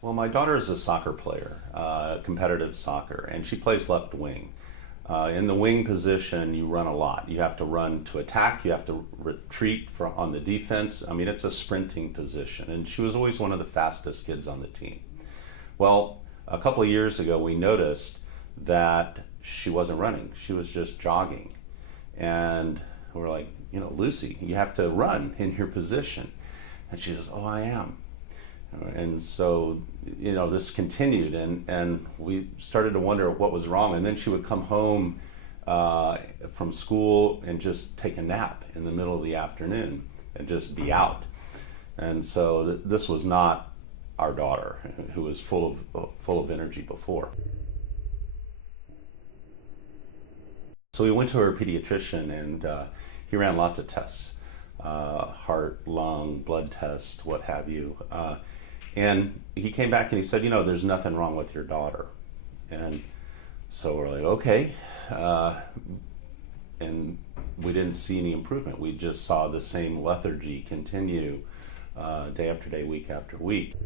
Well, my daughter is a soccer player, competitive soccer, and she plays left wing. In the wing position, you run a lot. You have to run to attack, you have to retreat on the defense. I mean, it's a sprinting position, and she was always one of the fastest kids on the team. Well, a couple of years ago, we noticed that she wasn't running. She was just jogging. And we're like, Lucy, you have to run in your position. And she says, oh, I am. And so, this continued, and we started to wonder what was wrong. And then she would come home from school and just take a nap in the middle of the afternoon and just be out. And so this was not our daughter, who was full of energy before. So we went to her pediatrician, and he ran lots of tests, heart, lung, blood test, what have you. And he came back and he said, there's nothing wrong with your daughter. And so we're like, okay. And we didn't see any improvement. We just saw the same lethargy continue day after day, week after week.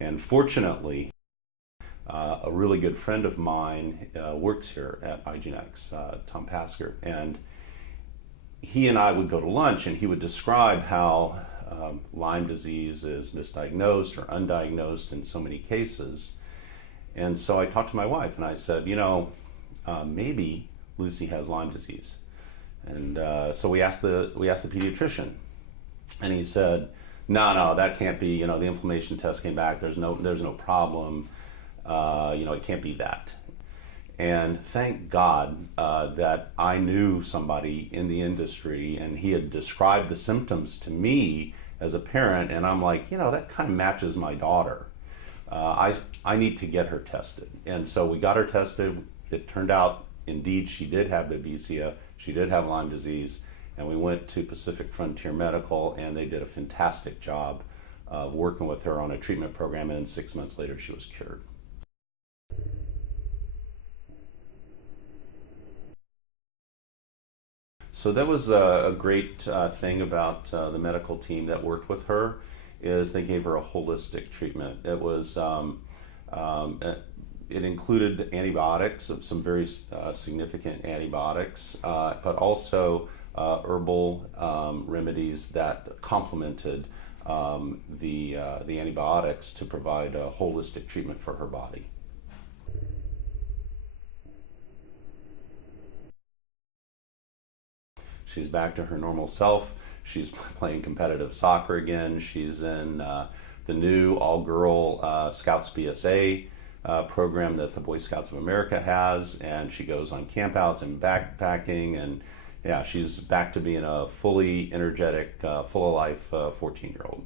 And fortunately, a really good friend of mine works here at IGeneX, Tom Pasker, and he and I would go to lunch, and he would describe how Lyme disease is misdiagnosed or undiagnosed in so many cases. And so I talked to my wife, and I said, maybe Lucy has Lyme disease. And so we asked the pediatrician, and he said, no, that can't be. The inflammation test came back. There's no problem. It can't be that. And thank God that I knew somebody in the industry, and he had described the symptoms to me as a parent, and I'm like, that kind of matches my daughter. I need to get her tested. And so we got her tested. It turned out, indeed, she did have Babesia. She did have Lyme disease. And we went to Pacific Frontier Medical, and they did a fantastic job of working with her on a treatment program, and 6 months later she was cured. So that was a great thing about the medical team that worked with her, is they gave her a holistic treatment. It was it included antibiotics, some very significant antibiotics, but also herbal remedies that complemented the antibiotics to provide a holistic treatment for her body. She's back to her normal self. She's playing competitive soccer again. She's in the new all-girl Scouts BSA program that the Boy Scouts of America has, and she goes on campouts and backpacking, and yeah, she's back to being a fully energetic, full of life 14-year-old.